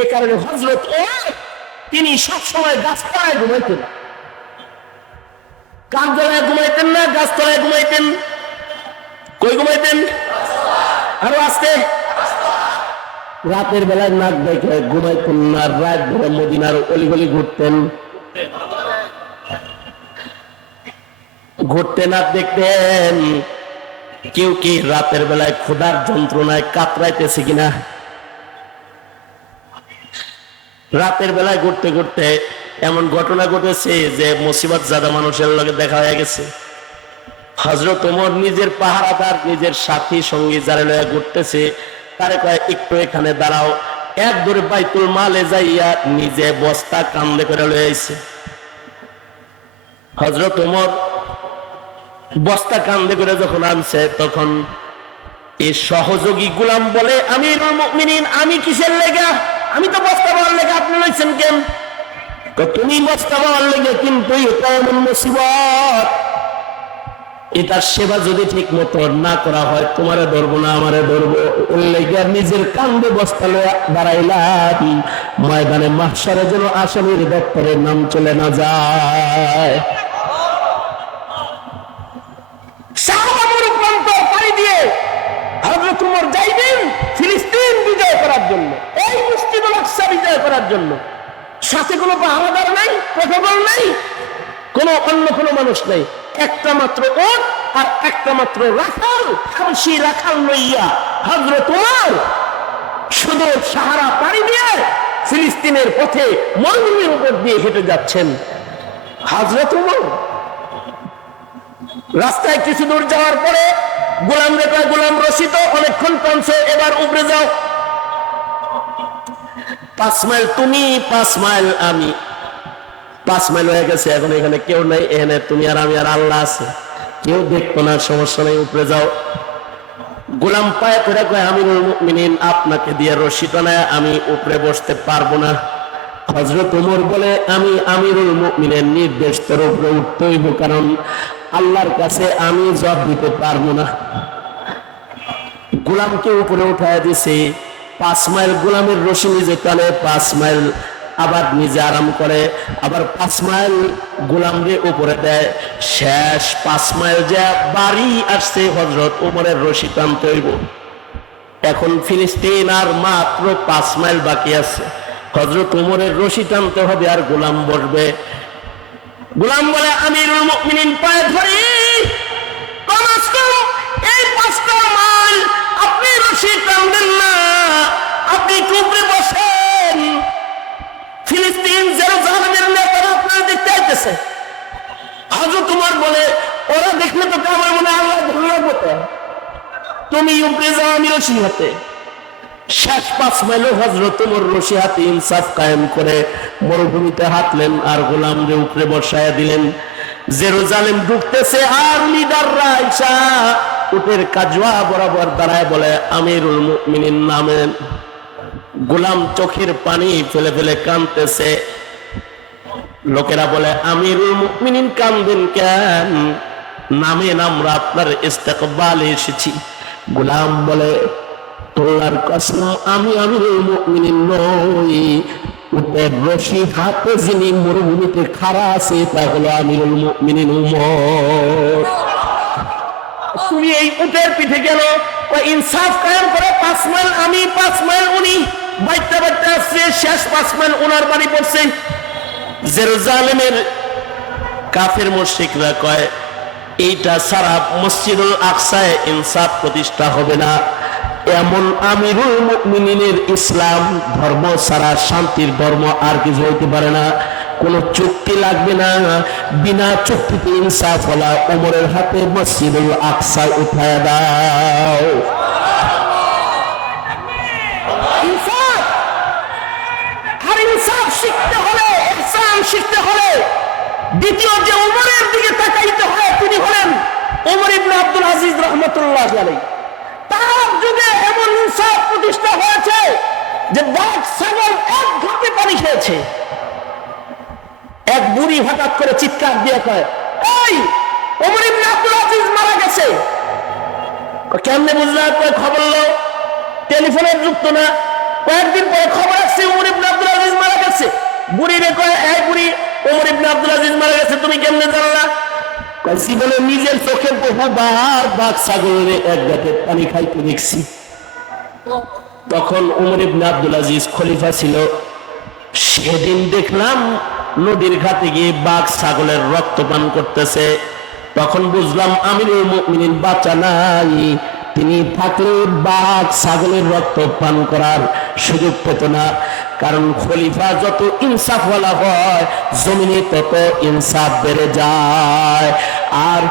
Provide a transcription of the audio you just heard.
এ কারণে হজরত তিনি সবসময় গাছতলায় ঘুমাইতেন। কাঠতলায় ঘুমাইতেন না, গাছতলায় ঘুমাইতেন। কই ঘুমাইতেন? আরও আসতে। রাতের বেলায় নাক দেখে ঘুমাইতেন না, রাত ধরে মদিনার অলিগলি ঘুরতেন। ঘুরতে না দেখতেন, কেউ কি রাতের বেলায় ক্ষুধার যন্ত্রণায় কাতরাইতেছে কিনা? রাতের বেলায় ঘুরতে ঘুরতে এমন ঘটনা ঘটেছে যে মুসিবত জাদা মানুষের লগে দেখা হয়ে গেছে। হজরত ওমর নিজের পাহারাদার, নিজের সাথী সঙ্গী যারা লয়ে ঘুরতেছে, তারে কয়, একটু এখানে দাঁড়াও। এক দূরে বাইতুল মালে যাইয়া নিজে বস্তা কান্দে করে লয়ে আইছে। হজরত ওমর বস্তা কান্দে করে যখন আনছে, তখন এই সহযোগী গুলাম বলে আমি আমি কিসের লেগা? আমি তো বস্তা পাওয়ার লেগে আপনি লইছেন কেন? তুমি বস্তা পাওয়ার লেগে কিন্তু এটার সেবা যদি ঠিক মতো না করা হয়, তোমারে ধরবো না, আমারে ধরবো। উল্লেখে নিজের কান্দে বস্তা দাঁড়াইলাম। ময়দানে মাসারে যেন আসামির দপ্তরের নাম চলে না যায় শাহবাবুর প্রান্ত পাড়ি দিয়ে হজরত উমর যাইবেন ফিলিস্তিন বিজয় করার জন্য এই মুসলিমুল বিজয় করার জন্য। সাথে কোনো পাহারাদার নাই প্রটোকল নাই, কোনো অন্য কোনো মানুষ নাই। একটা মাত্র ওট আর একটা মাত্র রাখাল। সেই রাখাল লইয়া হজরত উমর শুধু সাহারা পাড়ি দিয়ে ফিলিস্তিনের পথে মরুভূমির উপর দিয়ে হেঁটে যাচ্ছেন। হজরত উমর রাস্তায় কিছু দূর যাওয়ার পরে গোলাম রেখা, গোলাম রশিদ অনেকক্ষণ টানছে এবার উপরে যাও। পাঁচ মাইল, তুমি পাঁচ মাইল, আমি। পাঁচ মাইল হয়ে গেছে, এখন এখানে কেউ নাই, এখানে তুমি আর আমি আর আল্লাহ আছে। কেউ দেখতো না, সমস্যা নেই, উপরে যাও। গোলাম পায়ে করে কয়, আমিরুল মুমিনিন, আপনাকে দিয়ে রশি টানায় আমি উপরে বসতে পারব না। হজরত উমর বলে, আমি আমিরুল মুমিনের নির্দেশ তোর উপরে উঠতে হইব, কারণ আল্লাহর কাছে আমি জব দিতে পারব না। গোলামকে উপরে উঠায় দিছে। পাঁচ মাইল গোলামের রশি নিজে টানে, পাঁচ মাইল আবার নিজে আরাম করে, আবার পাঁচ মাইল গোলামরে উপরে দেয়। শেষ পাঁচ মাইল যা বাড়ি আসছে হজরত উমরের রশি টানতে হইব। এখন ফিলিস্তিন আর মাত্র পাঁচ মাইল বাকি আছে। হজরত উমরের রশি টানতে হবে আর গোলাম বসবে। গোলাম বলে, আমিরুল মুমিনিন, পায়ে ধরি। এই পাঁচটা মাইল আপনি রশি টানবেন না। আপনি টুকরে বসেন। ফিলিস্তিন জেরুজালেমের নেতারা আপনার দেখতে আইতেছে। হজরত উমর বলে, ওরা দেখলে তো আমার মনে আল্লাহ তুমি উপরে আমি রশি হাতে। শেষ পাঁচ মাইল হজরত রশি হাতে ইনসাফ কায়েম করে মরুভূমিতে হাঁটলেন আর গোলামরে উপরে বসায় দিলেন। জেরুজালেম ঢুকতেছে আর লিডাররা আইসা। উটের কাজওয়া বরাবর দাঁড়ায় বলে, আমিরুল মুমিনিন নামেন। গোলাম চোখের পানি ফেলে ফেলে কানতেছে লোকেরা বলে মুমিনিন কান্দেন কেন? নামেন আমরা আপনার ইস্তেকবালে এসেছি। গোলাম বলে তোলার কসম, আমি আমিরুল মুমিনিন নই। উটের রশি হাতে যিনি মরুভূমিতে খাড়া আছে, তা হলো আমিরুল মুমিনিন উমর। এই উটের পিঠে গেল ইনসাফ কায়েম করে, পাঁচ মাইল আমি, পাঁচ মাইল উনি বাইতে বাইতে আসছে, শেষ পাঁচ মাইল ওনার বাড়ি পড়ছে। জেরুজালেমের কাফের মুশরিকরা কয়, এইটা সারা মসজিদুল আকসায় ইনসাফ প্রতিষ্ঠা হবে না। এমন আমিরুল মুমিনিনের ইসলাম ধর্ম সারা শান্তির ধর্ম আর কিছু হইতে পারে না। কোন চুক্তি লাগবে না। বিনা চুক্তিতে ইনসাফ হলা ওমরের হাতে মসজিদুল আকসা উঠায় দাও। শিখতে শিখতে দ্বিতীয় যে ওমর ইনসাফ প্রতিষ্ঠা হয়েছে যে বাঘ ছাগল এক ঘটে পানি খেয়েছে। এক বুড়ি হঠাৎ করে চিৎকার দিয়ে কয়, এই, ওমর ইবনে আব্দুল আজিজ মারা গেছে। কেমনে বুঝলা কয় খবর লো। টেলিফোনের যুক্ত না। কয়েকদিন পরে খবর আসছে উমর বুড়ি রে কয়, এই বুড়ি, ওমর ইবনে আব্দুল আজিজ মারা গেছে, তুমি কেমনে জানলা? জীবনে নিজের চোখে বহুবার বাঘ ছাগলের এক গাতে পানি খাইতে দেখছি। তখন উমর ইবনে আব্দুল আজিজ খলিফা ছিল। সেদিন দেখলাম নদীর ঘাটে গিয়ে বাঘ ছাগলের রক্ত পান করতেছে। তখন বুঝলাম আমিরুল মুমিনিন বাচ্চা নাই। তিনি থাকলে বাঘ ছাগলের রক্ত পান করার সুযোগ পেত না। কারণ খলিফা যত ইনসাফওয়ালা হয়, জমিনে তত ইনসাফ বেড়ে যায়। আর